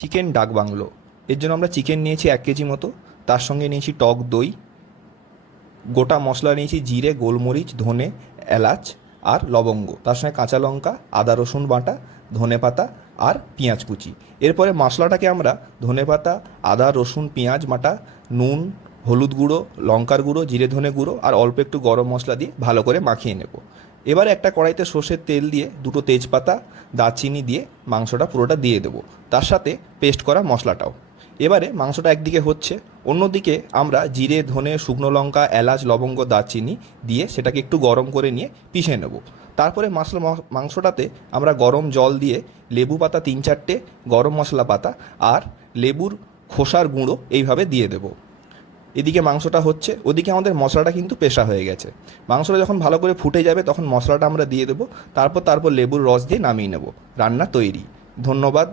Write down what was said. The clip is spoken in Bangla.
চিকেন ডাক বাংলো। এর জন্য আমরা চিকেন নিয়েছি 1 কেজি মতো, তার সঙ্গে নিয়েছি টক দই, গোটা মশলা নিয়েছি জিরে, গোলমরিচ, ধনে, এলাচ আর লবঙ্গ, তার সঙ্গে কাঁচা লঙ্কা, আদা রসুন বাটা, ধনেপাতা আর পেঁয়াজ কুচি। এরপরে মশলাটাকে আমরা ধনেপাতা, আদা রসুন পেঁয়াজ বাটা, নুন, হলুদ গুঁড়ো, লঙ্কার গুঁড়ো, জিরে ধনে গুঁড়ো আর অল্প একটু গরম মশলা দিয়ে ভালো করে মাখিয়ে নেব। এবারে একটা কড়াইতে সর্ষের তেল দিয়ে দুটো তেজপাতা, দারচিনি দিয়ে মাংসটা পুরোটা দিয়ে দেবো, তার সাথে পেস্ট করা মশলাটাও। এবারে মাংসটা একদিকে হচ্ছে, অন্যদিকে আমরা জিরে ধনে শুকনো লঙ্কা এলাচ লবঙ্গ দারচিনি দিয়ে সেটাকে একটু গরম করে নিয়ে পিষে নেব। তারপরে মাংসটাতে আমরা গরম জল দিয়ে লেবু পাতা 3-4টে, গরম মশলা পাতা আর লেবুর খোসার গুঁড়ো এইভাবে দিয়ে দেবো। এদিকে মাংসটা হচ্ছে, ওদিকে আমাদের মশলাটা কিন্তু পেশা হয়ে গেছে। মাংসটা যখন ভালো করে ফুটে যাবে তখন মশলাটা আমরা দিয়ে দেবো, তারপর লেবুর রস দিয়ে নামিয়ে নেব। রান্না তৈরি। ধন্যবাদ।